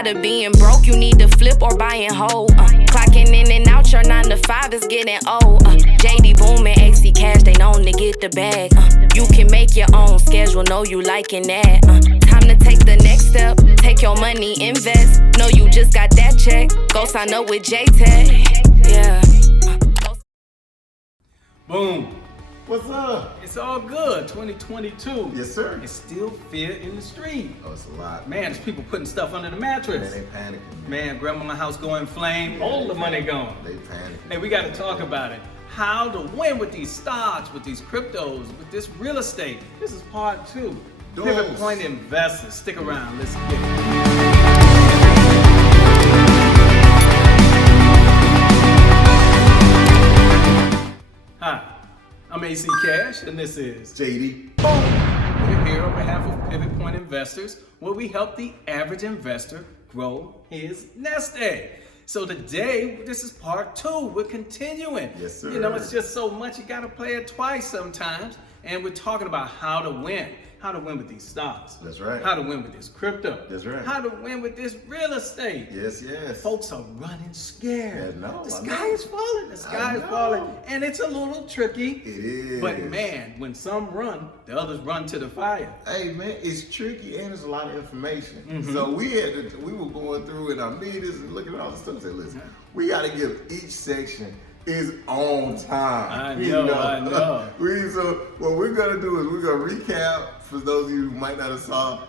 Tired of being broke, you need to flip or buy and hold. Clocking in and out, your 9 to 5 is getting old. JD Boom and AC Cash, they known to get the bag. You can make your own schedule, know you liking that. Time to take the next step, take your money, invest. Know you just got that check, go sign up with J-Tech. Yeah. Boom. What's up? It's all good. 2022. Yes, sir. It's still fear in the street. Oh, it's a lot. Man, there's people putting stuff under the mattress. Man, they panicking. Man, grandma's house going flame. All the money gone. They panicking. Hey, we got to talk about it. How to win with these stocks, with these cryptos, with this real estate. This is part 2. Pivot Point Investors. Stick around. Let's get it. Hi, I'm AC Cash, and this is JD. We're here on behalf of Pivot Point Investors, where we help the average investor grow his nest egg. So today, this is part 2. We're continuing. Yes, sir. You know, it's just so much, you gotta play it twice sometimes. And we're talking about how to win. How to win with these stocks. That's right. How to win with this crypto. That's right. How to win with this real estate. Yes, yes. Folks are running scared. Yeah, no, the I sky know. is falling. The sky is know. falling. And it's a little tricky. It is. But man, when some run, the others run to the fire. Hey man, it's tricky and there's a lot of information. So we were going through in our meetings and looking at all the stuff and said, listen, we gotta give each section its own time. I know. So what we're gonna do is we're gonna recap for those of you who might not have saw,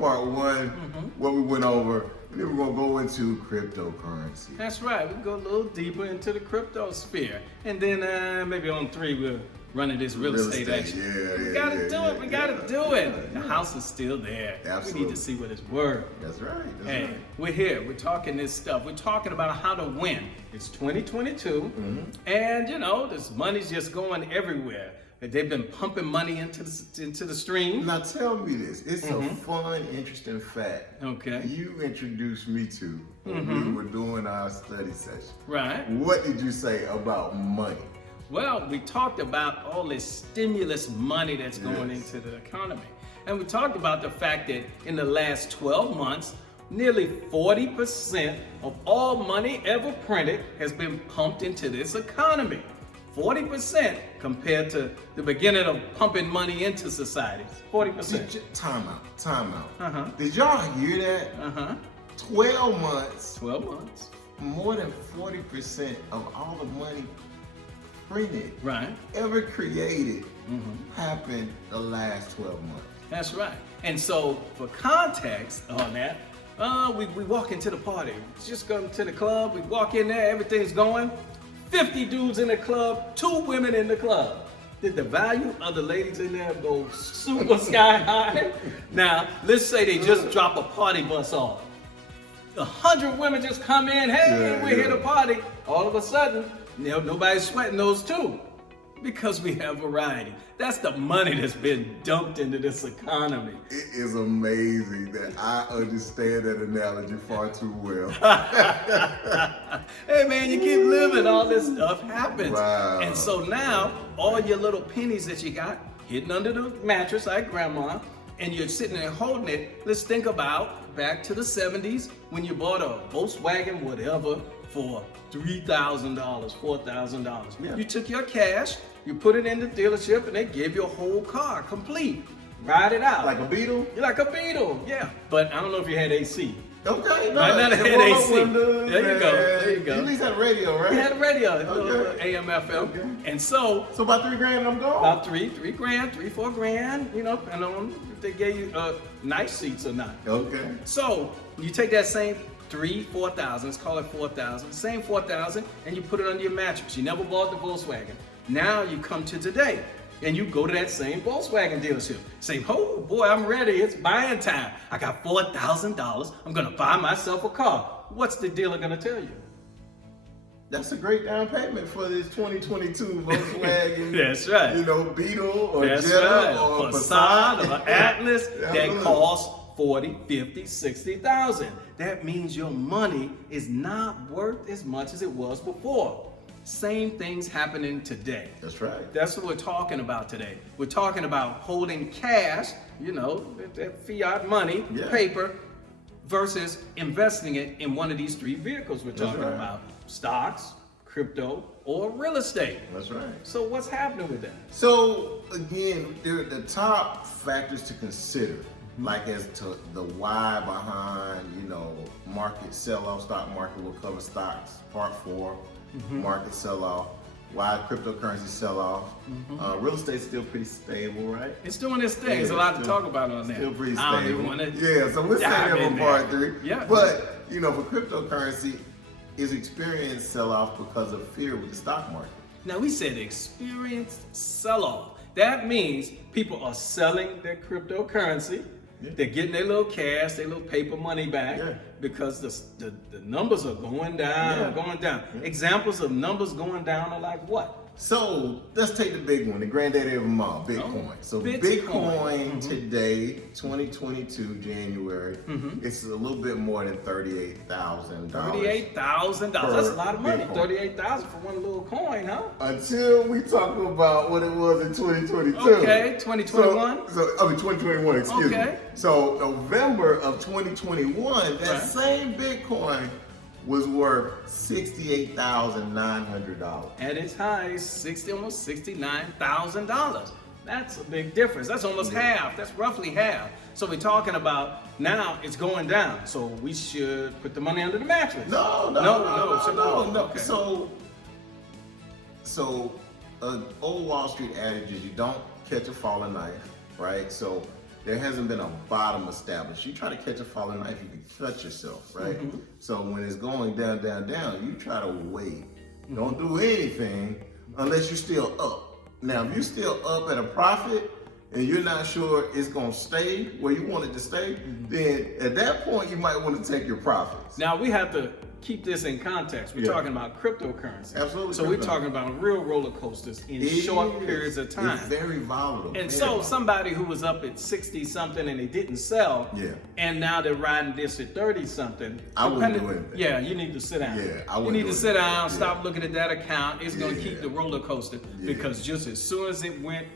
part 1, what we went over, and then we're gonna go into cryptocurrency. That's right. We go a little deeper into the crypto sphere, and then maybe on 3 we'll run into this real estate action. We gotta do it. We gotta do it. The house is still there. Absolutely. We need to see what it's worth. That's right. Hey, we're here. We're talking this stuff. We're talking about how to win. It's 2022, and this money's just going everywhere. They've been pumping money into the stream. Now tell me this. It's a fun, interesting fact. Okay. You introduced me to when we were doing our study session. Right. What did you say about money? Well, we talked about all this stimulus money that's going into the economy. And we talked about the fact that in the last 12 months, nearly 40% of all money ever printed has been pumped into this economy. 40% compared to the beginning of pumping money into society. 40%. Time out. Did y'all hear that? 12 months. 12 months. More than 40% of all the money printed, ever created, happened the last 12 months. That's right. And so, for context on that, we walk into the party. Just go to the club, we walk in there, everything's going. 50 dudes in the club, 2 women in the club. Did the value of the ladies in there go super sky high? Now, let's say they just drop a party bus off. 100 women just come in, hey, we're here to party. All of a sudden, nobody's sweating those 2 because we have variety. That's the money that's been dumped into this economy. It is amazing that I understand that analogy far too well. Hey man, you keep living, all this stuff happens. Wow. And so now, all your little pennies that you got hidden under the mattress like grandma, and you're sitting there holding it, let's think about back to the 70s when you bought a Volkswagen, whatever, for $3,000, $4,000. Yeah. You took your cash, you put it in the dealership, and they gave you a whole car, complete. Ride it out. Like a Beetle? You're like a Beetle, yeah. But I don't know if you had AC. Okay, no. Might not have had AC. There you go. There you go. You at least had a radio, right? We had a radio, Okay. AM, FM. Okay. And so about $3,000 I'm gone. about three grand, $4,000, and on if they gave you nice seats or not. Okay. So you take that same $4,000, let's call it $4,000, same $4,000, and you put it under your mattress. You never bought the Volkswagen. Now you come to today, and you go to that same Volkswagen dealership. Say, oh boy, I'm ready, it's buying time. I got $4,000, I'm gonna buy myself a car. What's the dealer gonna tell you? That's a great down payment for this 2022 Volkswagen. That's right. Beetle or That's Jetta right. or Passat or Atlas that Absolutely. costs 40, 50, 60,000. That means your money is not worth as much as it was before. Same things happening today. That's right. That's what we're talking about today. We're talking about holding cash, that fiat money, paper, versus investing it in one of these three vehicles we're talking right. about: stocks, crypto, or real estate. That's right. So what's happening with that? So again, the top factors to consider, like as to the why behind, market sell-off, stock market, will cover stocks, part 4, market sell-off, why cryptocurrency sell-off. Real estate's still pretty stable, right? It's doing its thing. There's a lot to talk about on that. Still pretty I don't stable. even wanna Yeah, so we'll say dive that in for there. part 3. Yeah. But, for cryptocurrency, is experienced sell-off because of fear with the stock market. Now we said experienced sell-off. That means people are selling their cryptocurrency. Yeah. They're getting their little cash, their little paper money back Yeah. because the numbers are going down, Yeah. going down. Yeah. Examples of numbers going down are like what? So let's take the big one, the granddaddy of them all, Bitcoin. So Bitcoin today, 2022 January, it's a little bit more than $38,000. $38,000. That's a lot of money. Bitcoin. $38,000 for one little coin, huh? Until we talk about what it was in 2022. Okay, 2021. So 2021, excuse me. Okay. So November of 2021, that Right. same Bitcoin was worth $68,900. At its high, almost $69,000. That's a big difference. That's almost half. That's roughly half. So we're talking about now it's going down. So we should put the money under the mattress. No. Okay. So old Wall Street adage is you don't catch a falling knife, right? So there hasn't been a bottom established. You try to catch a falling knife, you can cut yourself, right? So when it's going down, you try to wait. Don't do anything unless you're still up. Now, if you're still up at a profit and you're not sure it's gonna stay where you want it to stay, then at that point you might want to take your profits. Now we have to keep this in context. We're talking about cryptocurrency. Absolutely. So we're talking about real roller coasters in short periods of time. It's very volatile. And so somebody who was up at 60 something and they didn't sell, and now they're riding this at 30 something. I wouldn't do anything. Yeah, you need to sit down. Yeah, I You wouldn't need do to sit anything. down, stop looking at that account. It's gonna keep Yeah. the roller coaster Yeah. because just as soon as it went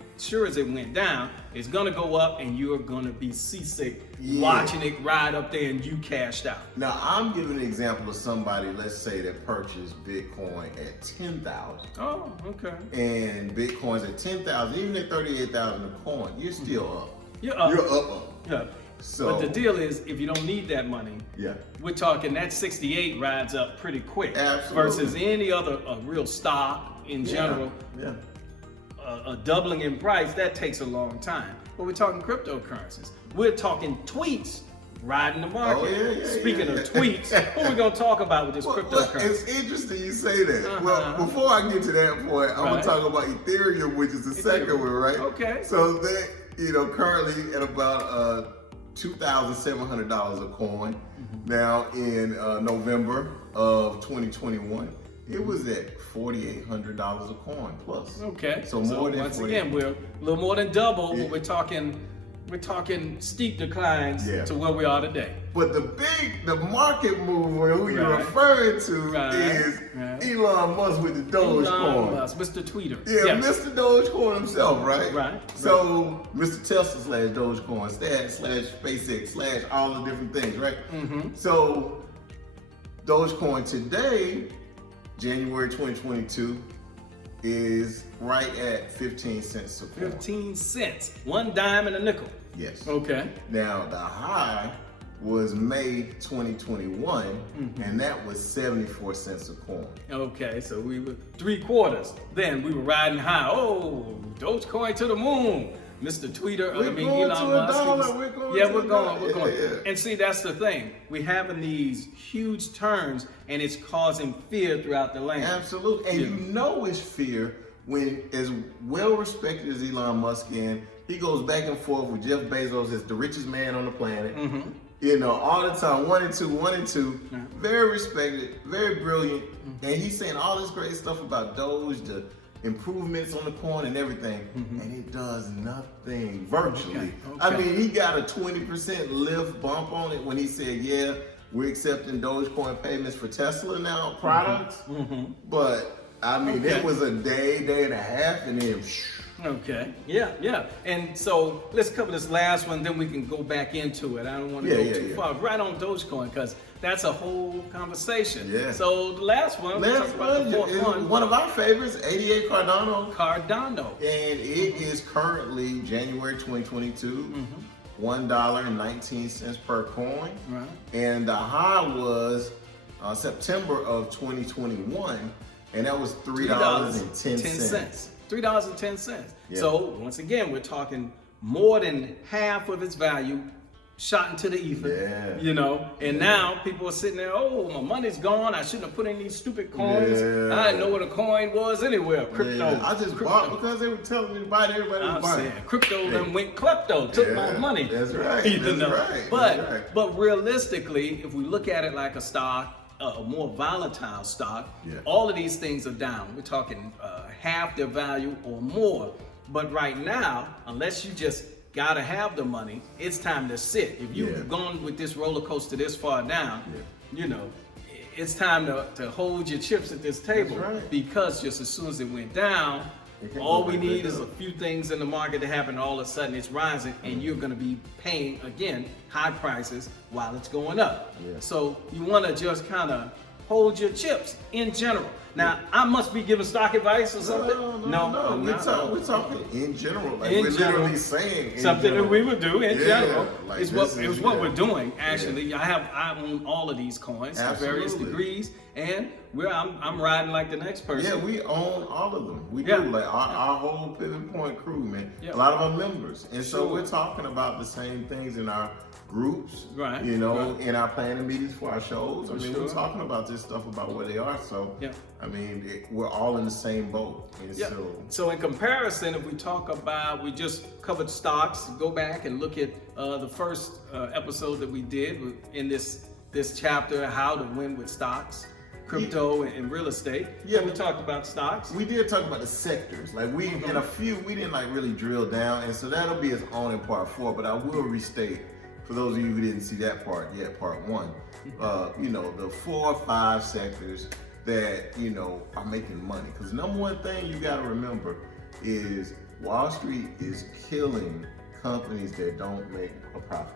down, it's gonna go up and you're gonna be seasick watching it ride up there and you cashed out. Now I'm giving an example of somebody, let's say, that purchased Bitcoin at 10,000. Oh, okay. And Bitcoin's at 10,000, even at 38,000 a coin, you're still up. You're up. You're up. Yeah. So, But the deal is, if you don't need that money, Yeah. we're talking that 68 rides up pretty quick. Absolutely. Versus any other real stock in general. Yeah. A doubling in price, that takes a long time. But we're talking cryptocurrencies. We're talking tweets riding the market. Oh, yeah, Speaking yeah. of tweets, what are we going to talk about with this cryptocurrency? It's interesting you say that. Well, before I get to that point, I'm going to talk about Ethereum, which is the second one, right? Okay. So they, currently at about $2,700 a coin. Now in November of 2021, it was at $4,800 a coin plus. Okay. So more than once 40. again, we're a little more than double. Yeah. But we're talking steep declines Yeah. to where we are today. But the market move, or who you're Right. referring to, Right. is Right. Elon Musk with the Dogecoin. Elon Musk, Mr. Tweeter. Yeah, Yes. Mr. Dogecoin himself, right? Right. So Mr. Tesla / Dogecoin / SpaceX / all the different things, right? So Dogecoin today, January 2022, is right at 15 cents a coin. 15 cents. 1 dime and a nickel. Yes. Okay. Now the high was May 2021, and that was 74 cents a coin. Okay, so we were 3/4. Then we were riding high. Oh, Dogecoin to the moon. Mr. Tweeter, We're going Elon to a Musk. dollar. We're going Yeah, to we're a going. dollar. We're going. Yeah. And see, that's the thing. We're having these huge turns, and it's causing fear throughout the land. Absolutely. And Yeah. you know it's fear when, as well respected as Elon Musk is, he goes back and forth with Jeff Bezos as the richest man on the planet. All the time, one and two. Very respected, very brilliant. And he's saying all this great stuff about Doge, the improvements on the coin and everything, and it does nothing virtually. Okay. I mean, he got a 20% lift bump on it when he said, yeah, we're accepting Dogecoin payments for Tesla now products. But I mean, it was a day and a half, and then Okay. Yeah. And so let's cover this last one, then we can go back into it. I don't want to go too far. Right on Dogecoin, because that's a whole conversation. Yeah. So the last one, we'll talk about the fourth is one. one of our favorites, 88 Cardano. Cardano. And it is currently January 2022, $1.19 per coin. Right. And the high was September of 2021, and that was $3.10. $3.10. Yeah. So once again, we're talking more than half of its value shot into the ether. Yeah. You know, and now people are sitting there, oh, my money's gone. I shouldn't have put in these stupid coins. Yeah. I didn't know what a coin was anywhere. Crypto. Yeah. I just bought because they were telling me to buy it. Everybody was I'm buying. saying crypto then went klepto, took my money. That's right. You That's know? right. But That's right. but realistically, if we look at it like a stock, a more volatile stock, Yeah. all of these things are down. We're talking half their value or more. But right now, unless you just gotta have the money, it's time to sit. If you've gone with this roller coaster this far down, you know, it's time to hold your chips at this table. That's right. Because just as soon as it went down, all we need is a few things in the market to happen, and all of a sudden it's rising, and you're going to be paying again high prices while it's going up. Yeah. So you want to just kind of hold your chips in general. Now, I must be giving stock advice or something. No. We're talking in general. Like In we're general. literally saying in Something general. that we would do in general. Like It's what we're doing actually. I own all of these coins to various Absolutely. degrees, and I'm riding like the next person. Yeah, we own all of them. We Yeah. do. Like our whole Pivot Point crew, man. Yeah. A lot of our members. And so Sure. we're talking about the same things in our groups. Right, You know, right. in our planning meetings for our shows. I mean, sure. we're talking about this stuff about where they are. So, Yeah. I mean, we're all in the same boat. And Yeah. So in comparison, if we talk about, we just covered stocks, go back and look at the first episode that we did in this chapter, how to win with stocks, crypto and real estate. Yeah. We talked about stocks. We did talk about the sectors. Like we in a few, we didn't like really drill down, and so that'll be its own in part 4. But I will restate for those of you who didn't see that part yet, part 1. You know, the 4 or 5 sectors that are making money. Because number one thing you got to remember is Wall Street is killing companies that don't make a profit.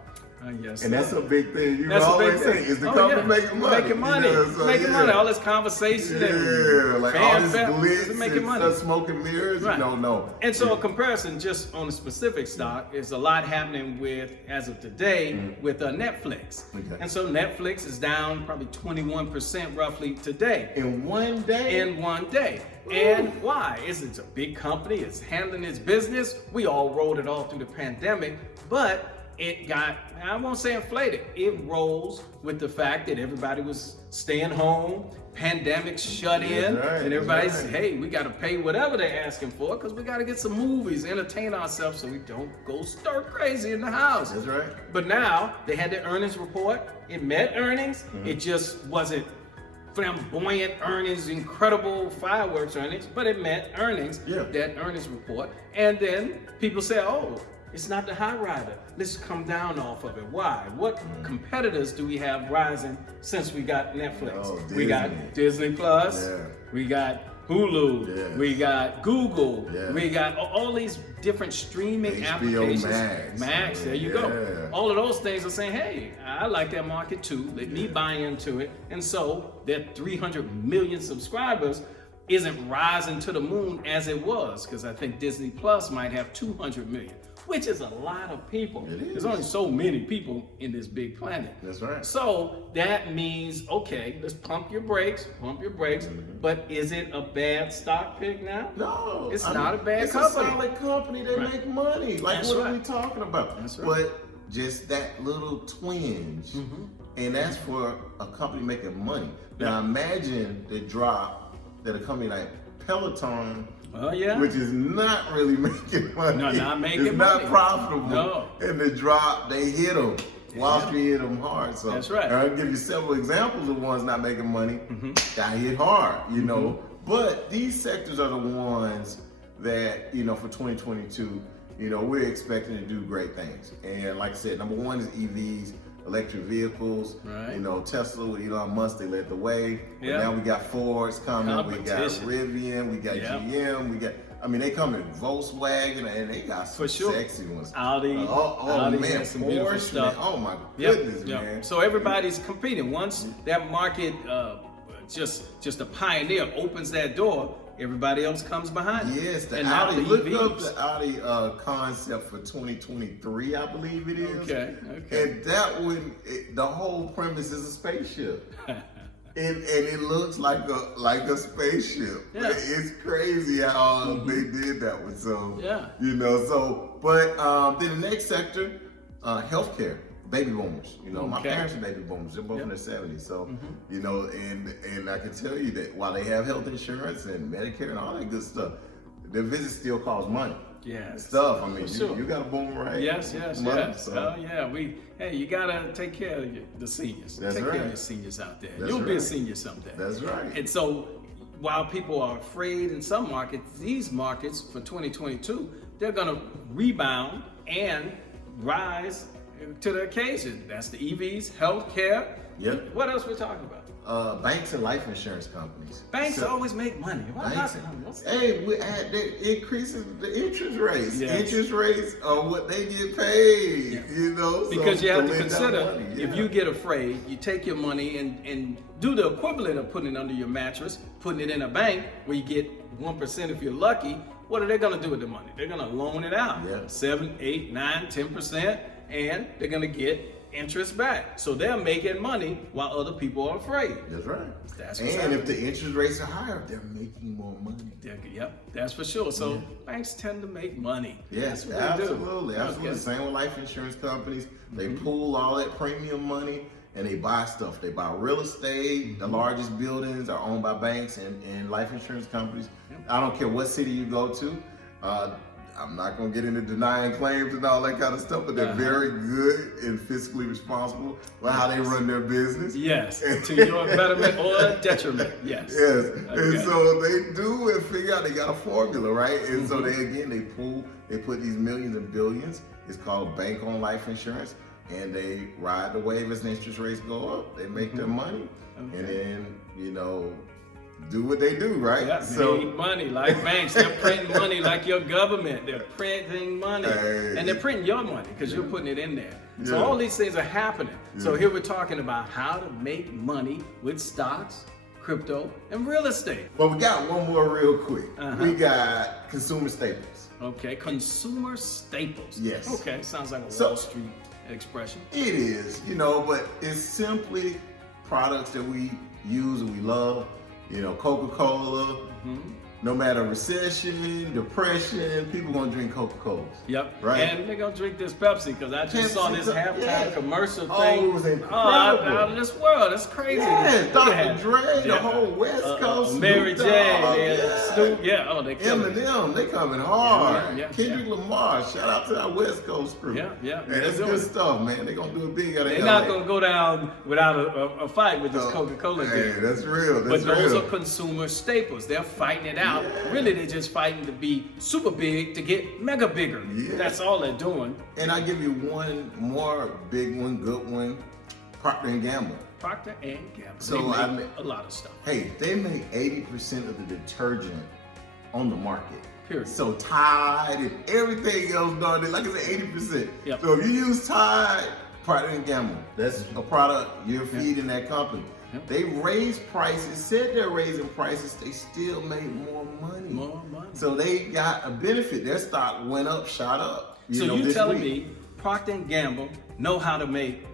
Yes. And that's a big thing. You That's a big always say thing. is the company making money. Making money. So, making money. All this conversation and like all this glitz is making and money. smoke and mirrors. Right. No. And so a comparison just on a specific stock is a lot happening with, as of today, with Netflix. Okay. And so Netflix is down probably 21% roughly today. In one day. In one day. And why? It's a big company, it's handling its business. We all rode it all through the pandemic, but it got, I won't say inflated, it rose with the fact that everybody was staying home, pandemic shut in, right, and everybody's, that's right. hey, we got to pay whatever they're asking for because we got to get some movies, entertain ourselves so we don't go stir crazy in the house. That's right. But now they had their earnings report, it met earnings, it just wasn't flamboyant earnings, incredible fireworks earnings, but it met earnings, that earnings report. And then people say, oh, it's not the high rider. Let's come down off of it. Why? What competitors do we have rising since we got Netflix? Oh, we got Disney Plus, we got Hulu, we got Google, we got all these different streaming HBO applications. Max. There you go. All of those things are saying, hey, I like that market too. Let me buy into it. And so that 300 million subscribers isn't rising to the moon as it was, because I think Disney Plus might have 200 million, which is a lot of people. There's only so many people in this big planet. That's right. So that means, okay, let's pump your brakes. But is it a bad stock pick now? No. It's not a bad it's company. It's a solid company that make money. Like, That's what right. are we talking about? That's right. But just that little twinge, and that's for a company making money. Now imagine the drop that a company like Peloton, which is not really making money. No, not making it's money. not profitable. No. And the drop, they hit them. Wall Street hit them hard. So That's right. I'll give you several examples of ones not making money. Got hit hard, you know. But these sectors are the ones that, for 2022, we're expecting to do great things. And like I said, number one is EVs, electric vehicles. Right. Tesla with Elon Musk, they led the way. But Yeah. now we got Ford's coming, we got Competition. Rivian, we got Yeah. GM, we got, I mean, they come in Volkswagen, and they got some sexy ones. Audi. Audi man, has some beautiful stuff. Man. Oh my goodness, Yep. man. So everybody's competing. Once that market, just a pioneer opens that door, everybody else comes behind. Yes, the and Audi. now the Look EVs. up the Audi concept for 2023, I believe it is. Okay. And that one, the whole premise is a spaceship. And it looks like a spaceship. Yeah. It's crazy how they did that one. So Yeah. you know, but then the next sector, healthcare, baby boomers. You know, my parents are baby boomers. They're both in their 70s. So you know, and I can tell you that while they have health insurance and Medicare and all that good stuff, their visits still cost money. Yes. Stuff. I mean, Sure. you got a boomer, right? Yes. Money, so. Oh yeah. Hey, you gotta take care of the seniors. That's take right. care of your seniors out there. That's You'll be a right. senior someday. That's right. And so, while people are afraid in some markets, these markets for 2022, they're gonna rebound and rise to the occasion. That's the EVs, healthcare. Yep. What else we're talking about? Banks and life insurance companies. Banks always make money. It increases the interest rates. Yes. Interest rates are what they get paid. Yeah. You know, Because so you have to lend that consider, money, if you get afraid, you take your money and do the equivalent of putting it under your mattress, putting it in a bank where you get 1% if you're lucky. What are they gonna do with the money? They're gonna loan it out, 7, 8, 9, 10%, and they're gonna get interest back. So they're making money while other people are afraid. That's right. That's what's and happening. if the interest rates are higher, they're making more money. Yep, that's for sure. So banks tend to make money. Yes, That's what they do. absolutely. Okay. Same with life insurance companies. They pool all that premium money and they buy stuff. They buy real estate. The largest buildings are owned by banks and life insurance companies. I don't care what city you go to. I'm not going to get into denying claims and all that kind of stuff, but they're very good and fiscally responsible with how they run their business. Yes, to your betterment or detriment. Yes. Yes, Okay. and so they do and figure out they got a formula, right? And so they put these millions and billions. It's called bank-owned life insurance, and they ride the wave as the interest rates go up. They make their money, and then do what they do, right? Yeah, so they need money like banks. They're printing money like your government. They're printing money. And they're printing your money because you're putting it in there. So all these things are happening. So here we're talking about how to make money with stocks, crypto, and real estate. Well, we got one more real quick. We got consumer staples. Okay, consumer staples. Yes. Okay, sounds like a Wall Street expression. It is, but it's simply products that we use and we love. Coca-Cola, no matter recession, depression, people gonna drink Coca-Cola. Yep. Right. And they're gonna drink this Pepsi because I just saw this halftime commercial Oh, thing. it was incredible. Out of this world. It's crazy. Yes, Look Dr. at Dre, the whole West Coast. Mary Snoop J. Dogg, and Snoop. Yeah. Oh, they killing it. Eminem, they coming hard. Yeah, Kendrick Lamar, shout out to that West Coast crew. Yeah. Man, They're that's doing good it. stuff, man. They gonna do it big out of They're LA. not gonna go down without a fight with this Coca-Cola Hey, deal. that's real. That's But those real. are consumer staples. They're fighting it out. Really, they're just fighting to be super big to get mega bigger. Yeah. That's all they're doing. And I give you one more big one, good one, Procter & Gamble. Procter & Gamble. So they make a lot of stuff. Hey, they make 80% of the detergent on the market. Period. So Tide and everything else done, like I said, 80%. Yep. So if you use Tide, Procter & Gamble, that's a product you're feeding that company. Yep. They raised prices, said they're raising prices, they still made more money. More money. So they got a benefit. Their stock went up, shot up. So you this telling week. me Procter & Gamble know how to make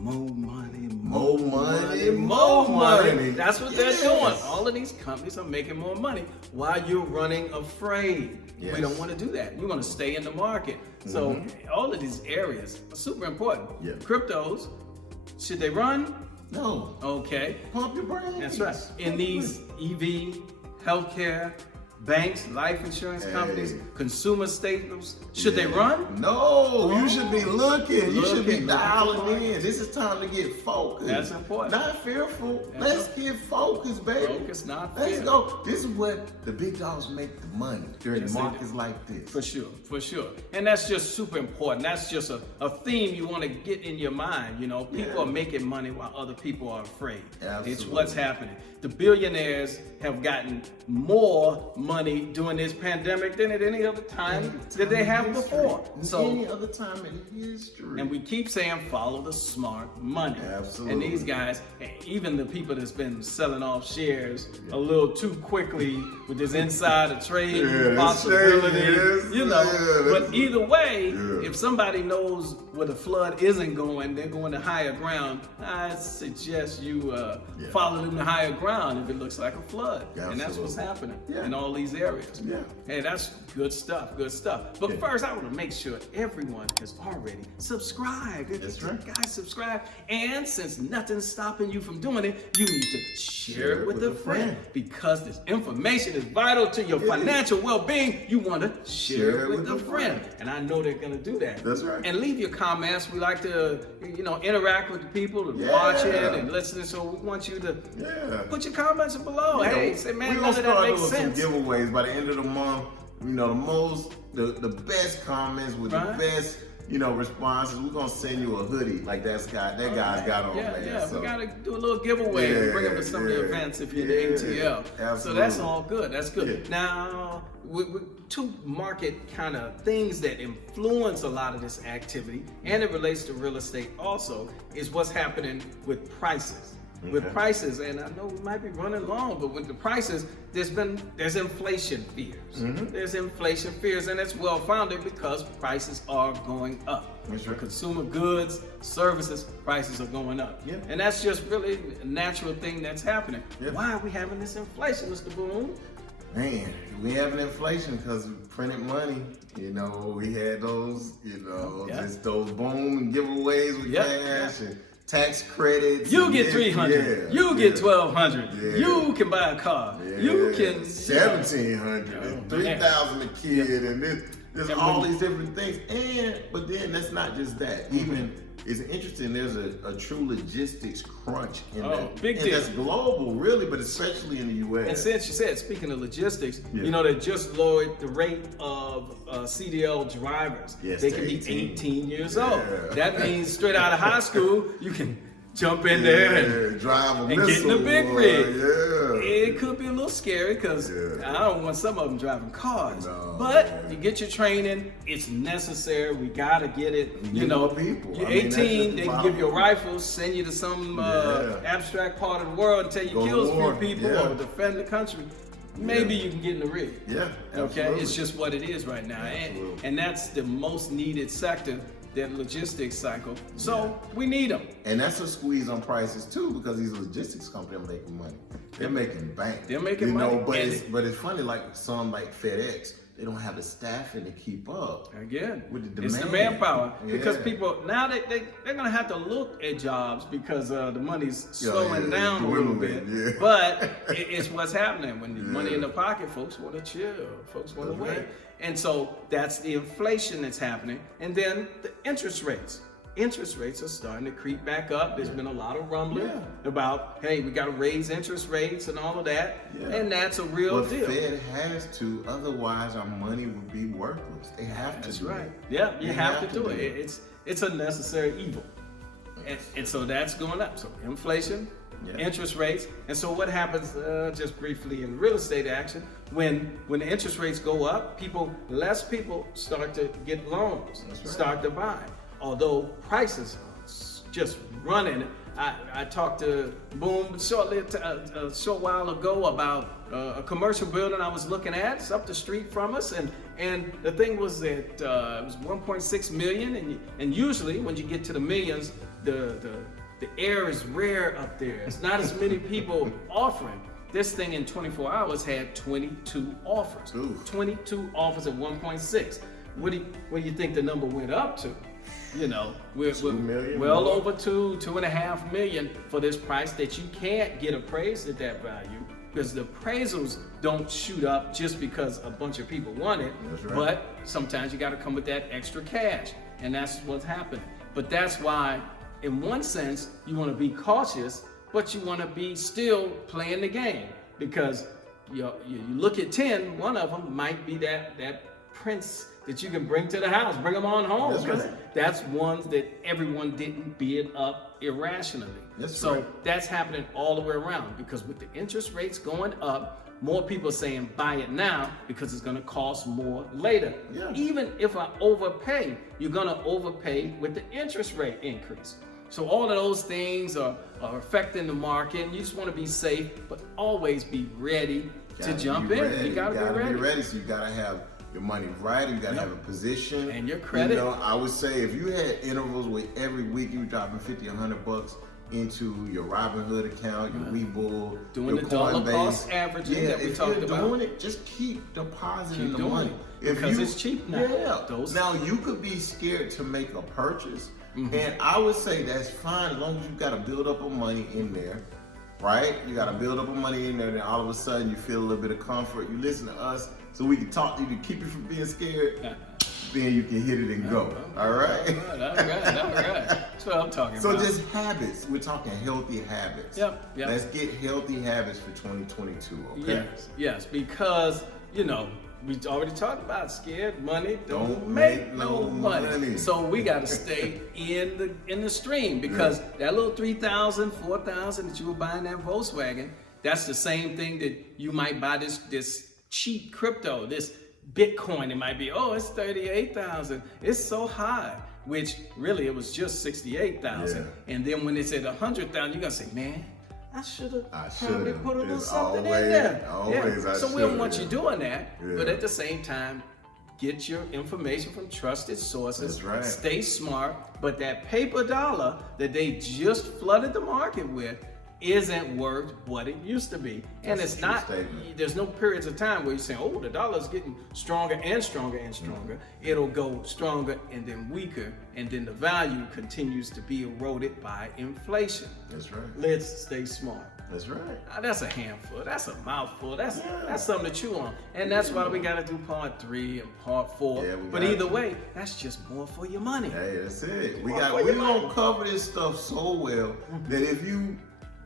more money, More money. That's what Yes. they're doing. All of these companies are making more money while you're running afraid. Yes. We don't want to do that. We want to stay in the market. So all of these areas are super important. Yeah. Cryptos, should they run? No. Okay. Pump your brains. That's right. In these EV, healthcare, banks, life insurance companies, consumer staples, should they run? No, you should be looking. You should be Looking. dialing in. This is time to get focused. That's important. Not fearful. That's Let's get focused, baby. Focus, not Let's fear. go. This is what the big dogs make the money during Yes, they markets do. like this. For sure. And that's just super important. That's just a theme you want to get in your mind. People are making money while other people are afraid. It's Absolutely. what's happening. The billionaires have gotten more money during this pandemic than at any other time that they have before. So any other time in history. and we keep saying follow the smart money. Absolutely. And these guys, even the people that's been selling off shares a little too quickly with this insider trade possibility, But either way, if somebody knows where the flood isn't going, they're going to higher ground. I suggest you follow them to higher ground if it looks like a flood. And that's what's happening in all these areas. Hey, that's good stuff, good stuff. But first, I want to make sure everyone has already subscribed. That's right. Guys, subscribe. And since nothing's stopping you from doing it, you need to share it with a friend. Because this information is vital to your financial well-being. You want to share it with a friend. And I know they're going to do that. That's right. And leave your comments. We like to, interact with the people that watch it and listen. So we want you to put your comments below. Hey, say, man, none of that makes sense. Some giveaways by the end of the month. The best comments with the best, responses. We're gonna send you a hoodie like that guy's got on. So, we gotta do a little giveaway and bring them to some of the events if you're in the ATL. Absolutely. So that's all good. That's good. Now, two market kind of things that influence a lot of this activity, and it relates to real estate also, is what's happening with prices. With prices, and I know we might be running long, but with the prices, there's inflation fears. There's inflation fears, and it's well founded because prices are going up. For consumer goods, services, prices are going up. And that's just really a natural thing that's happening. Why are we having this inflation, Mr. Boone? Man, we having inflation because we printed money. We had those, just those boom giveaways with cash and tax credits. You get $300. You get $1,200. You can buy a car. You can $1,700, $3,000 a kid, and there's all these different things. But then that's not just that. Even it's interesting. There's a true logistics crunch in that. Big deal. That's global, really, but especially in the U.S. And since you said, speaking of logistics, they just lowered the rate of CDL drivers. They can be 18 years old. That means straight out of high school, you can jump in there and drive and get in the big rig. Yeah. It could be a little scary because I don't want some of them driving cars. But you get your training, it's necessary. We gotta get it. People. You're 18, they can give you a rifle, send you to some abstract part of the world until you kill a few people or defend the country. Maybe you can get in the rig. Okay, it's just what it is right now, and that's the most needed sector. That logistics cycle. So we need them. And that's a squeeze on prices too, because these logistics companies are making money. They're making bank. They're making money. But it's funny, like some like FedEx, they don't have the staffing to keep up. Again, with the demand. It's the manpower. Because people, now they're going to have to look at jobs because the money's slowing down a little bit. But it's what's happening. When there's money in the pocket, folks want to chill. Folks want to wait. And so that's the inflation that's happening. And then the interest rates. Interest rates are starting to creep back up. There's been a lot of rumbling about, hey, we got to raise interest rates and all of that. And that's a real deal. But Fed has to, otherwise our money would be worthless. They have to. That's right. Yeah, you have to do it. It's a necessary evil. And so that's going up. So inflation, interest rates. And so what happens, just briefly, in real estate action, when the interest rates go up, less people start to get loans, start to buy. Although prices are just running. I talked to Boom a short while ago about a commercial building I was looking at. It's up the street from us, and the thing was that it was 1.6 million, and usually when you get to the millions, the air is rare up there. It's not as many people offering. This thing in 24 hours had 22 offers. 22 offers at 1.6. What do you think the number went up to? We're well over 2.5 million for this price that you can't get appraised at that value, because the appraisals don't shoot up just because a bunch of people want it. But sometimes you got to come with that extra cash, and that's what's happening. But that's why, in one sense, you want to be cautious, but you want to be still playing the game, because you look at 10, one of them might be that prince that you can bring to the house, bring them on home, because that's ones that everyone didn't bid up irrationally. That's happening all the way around, because with the interest rates going up, more people are saying buy it now because it's going to cost more later. Yeah. Even if I overpay, you're going to overpay with the interest rate increase. So all of those things are affecting the market, and you just want to be safe, but always be ready to jump in. You got to be ready. So you got to have your money right. You got to have a position. And your credit. You know, I would say if you had intervals where every week you were dropping $50, $100 into your Robinhood account, your Webull, doing your the dollar Coinbase. cost averaging that we talked about. Doing it, just keep depositing the money. Because it's cheap now. Yeah. Now you could be scared to make a purchase, and I would say that's fine as long as you got to build up of money in there, right? You got to build up of money in there, then all of a sudden you feel a little bit of comfort. You listen to us so we can talk to you to keep you from being scared. Then you can hit it and go. All right. All right. That's what I'm talking so about. So just habits. We're talking healthy habits. Yep. Let's get healthy habits for 2022. Okay. Yes. Because we already talked about scared money don't make no money. So we got to stay in the stream, because that little $3,000, $4,000 that you were buying that Volkswagen, that's the same thing that you might buy this cheap crypto, this Bitcoin. It might be, it's 38,000. It's so high, which really it was just 68,000. Yeah. And then when it's at 100,000, you're gonna say, man, I should have probably put a little It's something always, in there. Always, So we don't want you doing that, Yeah. but at the same time, get your information from trusted sources. That's right. Stay smart, but that paper dollar that they just flooded the market with isn't worth what it used to be. And That's it's a true not, statement. there's no periods of time where you're saying, the dollar's getting stronger and stronger and stronger. It'll go stronger and then weaker, and then the value continues to be eroded by inflation. That's right. Let's stay smart. That's right. That's a handful. That's a mouthful. That's something to chew on. And that's why we got to do part 3 and part 4. Yeah, but either way, that's just more for your money. Hey, that's it. We're gonna cover this stuff so well that if you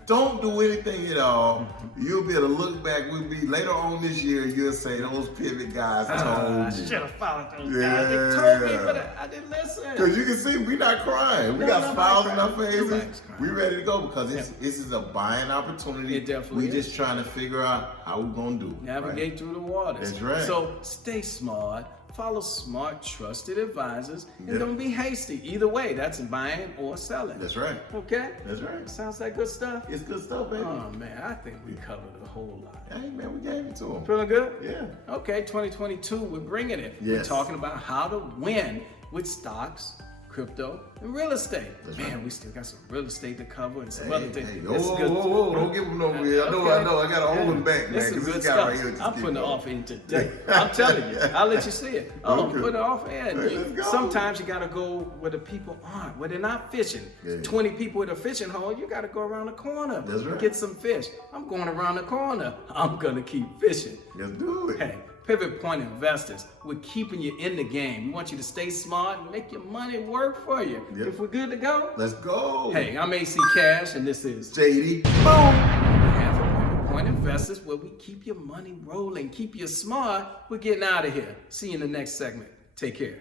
don't do anything at all, you'll be able to look back. We'll be later on this year, you'll say those pivot guys told me. I should have followed those guys. They told me, but I didn't listen. Because you can see we're not crying. We got smiles on our faces. We ready to go because this is a buying opportunity. It definitely is. Just trying to figure out how we're going to do it. Navigate through the waters. That's right. So stay smart. Follow smart, trusted advisors, and don't be hasty. Either way, that's buying or selling. That's right. Okay? That's right. Sounds like good stuff. It's good stuff, baby. Oh, man, I think we covered a whole lot. Hey, man, we gave it to them. Feeling good? Yeah. Okay, 2022, we're bringing it. Yes. We're talking about how to win with stocks, crypto, and real estate. That's Man, right. we still got some real estate to cover and some other things. Hey, This is good. whoa, don't give them no real. I know. I got to hold them back, man. This is 'cause good this guy stuff. right here just I'm keep putting the going. offer in today. I'm telling you. I'll let you see it. Okay. Put the offer in. Hey, let's go. Sometimes you got to go where the people aren't, where they're not fishing. Yeah. 20 people with a fishing hole, you got to go around the corner That's right. and get some fish. I'm going around the corner. I'm going to keep fishing. Let's do it. Hey, Pivot Point Investors, we're keeping you in the game. We want you to stay smart and make your money work for you. Yep. If we're good to go, Let's go. hey, I'm AC Cash, and this is JD. Boom. on behalf of Pivot Point Investors, where we keep your money rolling, keep you smart. We're getting out of here. See you in the next segment. Take care.